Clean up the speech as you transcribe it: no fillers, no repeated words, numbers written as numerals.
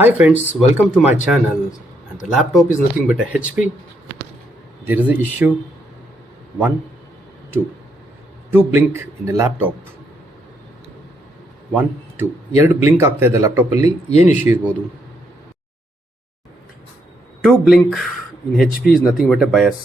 Hi friends, welcome to my channel. And the laptop is nothing but a HP. There is an issue. 1, 2. 2 blink in the laptop. 1, 2. ಎರಡು blink ಆಗ್ತಾ ಇದೆ laptop ಅಲ್ಲಿ. ಏನು issue ಇರಬಹುದು? 2 blink in HP is nothing but a bias.